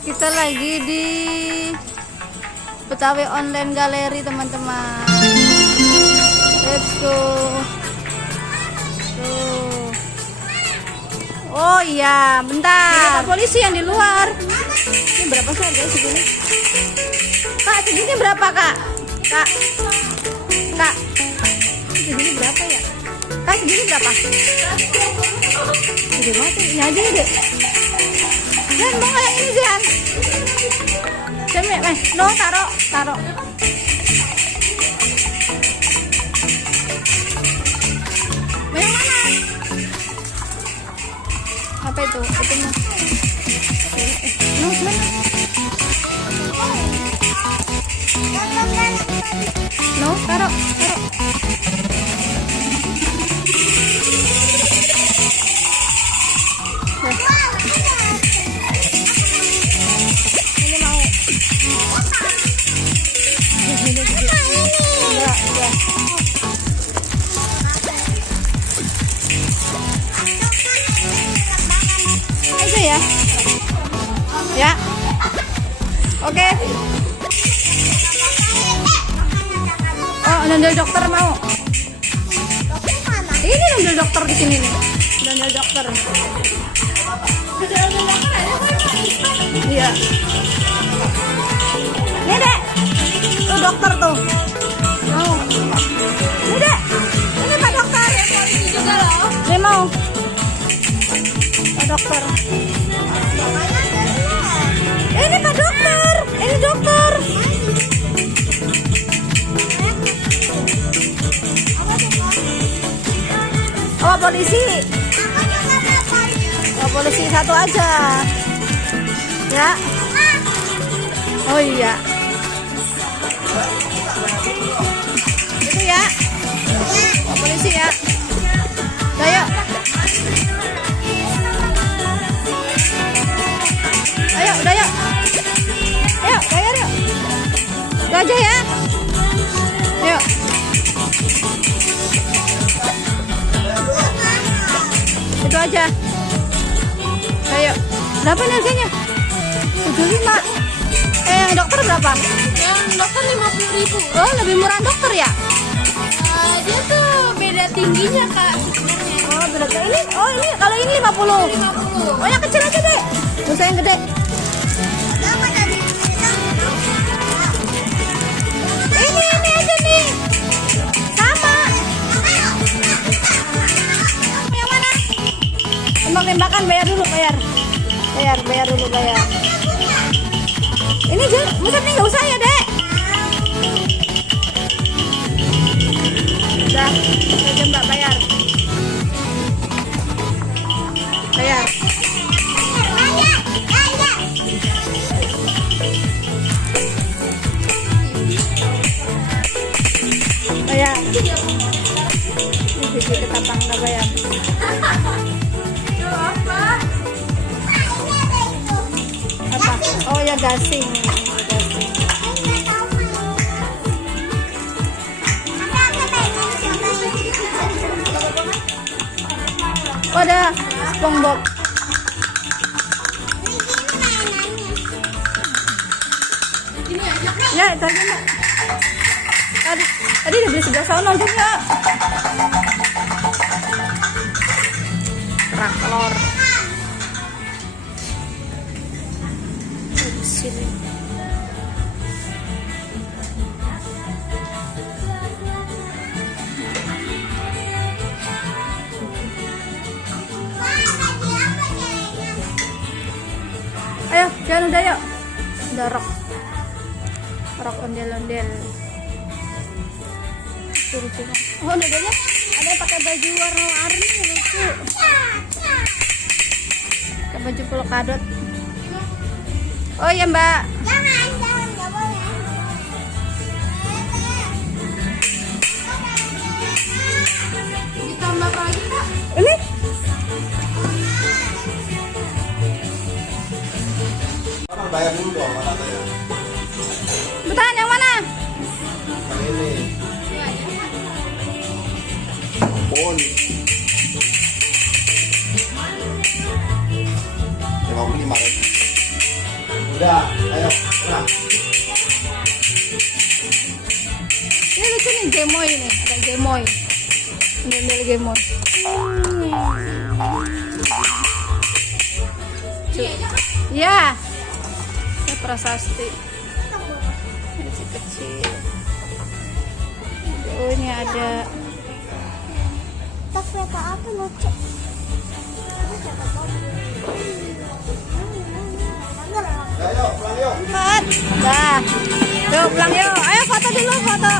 Kita lagi di Betawi Online Gallery, teman-teman. Let's go. Tuh. Oh iya, bentar. Ini Pak polisi yang di luar. Ini berapa sih harganya segini? Kak, segini berapa, Kak? Kak. Kak. Segini berapa ya? Kak, segini berapa? Gede banget, ini aja deh. Dan mau kayak ini Zian. Jangan, no, taruh. Mau yang mana? Apa itu? Itu mau. No, mana? No, taruh. Ini mau. Enggak. Aja ya. Ya. Oke. Oh, nondel dokter mau. Ini nondel dokter di sini nih. Nondel dokter. Iya. Ini Dek. Tuh dokter tuh. Mau. Ini Dek. Ini Pak dokter. Polisi juga loh. Dia mau. Pak dokter. Ini Pak dokter. Ini dokter. Oh, polisi. Oh, polisi satu aja. Ya. Oh iya. Itu ya. Oh, polisi ya. Ayo. Ayo, udah yuk. Ayo, bayar yuk. Itu aja ya. Yuk. Itu aja. Ayo. Berapa nih harganya? 75. Yang dokter berapa? Yang dokter 50.000. Oh, lebih murah dokter ya? Dia tuh beda tingginya kak. Oh, berarti ini. Oh, ini kalau ini 50. 50. Oh, yang kecil aja deh. Gak usah yang gede. Ini aja nih. Sama. Yang mana? Tembak-tembakan, bayar dulu, bayar. Bayar dulu. Ini jangan, masa nih nggak usah ya, Dek. Udah Mbak bayar. Bayar. Ini biji ketapang nggak bayar. Apa? Oh ya gasing. Oh, ada SpongeBob. Ya, tadi Mbak. Tadi udah beli sebelah sana nontonnya. Raklor. Di sini. Ayo, jangan udah yuk. Udah rok ondel-ondel. Oh, dadanya ada yang pakai baju warna-warni lucu. Pakai baju polkadot. Oh ya Mbak. Jangan nggak boleh. Ditambah lagi kak. Ini? Bayar dulu dong, katanya. Bertahan yang mana? Yang ini. Pun. 55.000. Udah, ayo, pulang. Ini lucu nih, gemoy ini. Ada gemoy. Ambil gemoy. Ya. Ini prasasti. Kecil-kecil. Oh, ini ada. Tak kereta apa lucu. Ayo, pulang yuk. Dah. Yuk pulang yuk. Ayo foto dulu, foto.